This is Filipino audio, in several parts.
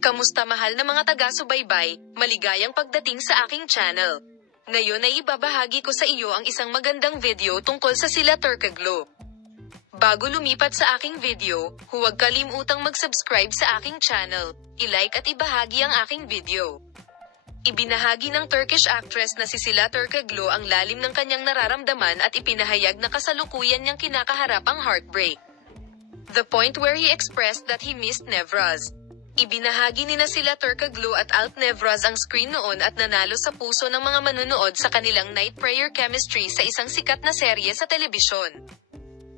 Kamusta mahal na mga taga-subaybay, maligayang pagdating sa aking channel. Ngayon ay ibabahagi ko sa iyo ang isang magandang video tungkol sa sila Turkoglu. Bago lumipat sa aking video, huwag kalimutang mag-subscribe sa aking channel, i-like at ibahagi ang aking video. Ibinahagi ng Turkish actress na si Sila Turkoglu ang lalim ng kanyang nararamdaman at ipinahayag na kasalukuyan niyang kinakaharap ang heartbreak. The point where he expressed that he missed Nevraz. Ibinahagi nina Sila Turkoglu at Alt Nevraz ang screen noon at nanalo sa puso ng mga manunood sa kanilang night prayer chemistry sa isang sikat na serye sa telebisyon.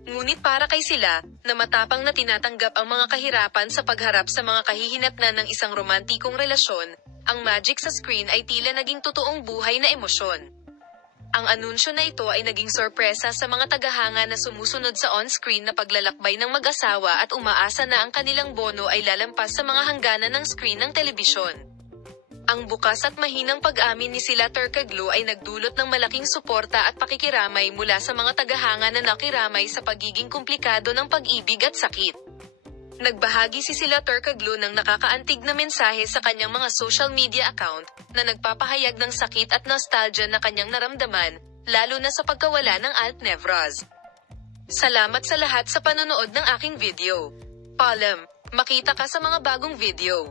Ngunit para kay Sila, na matapang na tinatanggap ang mga kahirapan sa pagharap sa mga kahihinatnan ng isang romantikong relasyon, ang magic sa screen ay tila naging totoong buhay na emosyon. Ang anunsyo na ito ay naging sorpresa sa mga tagahanga na sumusunod sa on-screen na paglalakbay ng mag-asawa at umaasa na ang kanilang bono ay lalampas sa mga hangganan ng screen ng telebisyon. Ang bukas at mahinang pag-amin ni Sila Turkoglu ay nagdulot ng malaking suporta at pakikiramay mula sa mga tagahanga na nakiramay sa pagiging komplikado ng pag-ibig at sakit. Nagbahagi si Sila Turkoglu ng nakakaantig na mensahe sa kanyang mga social media account, na nagpapahayag ng sakit at nostalgia na kanyang naramdaman, lalo na sa pagkawala ng Alt Nevraz. Salamat sa lahat sa panonood ng aking video. Paalam, makita ka sa mga bagong video.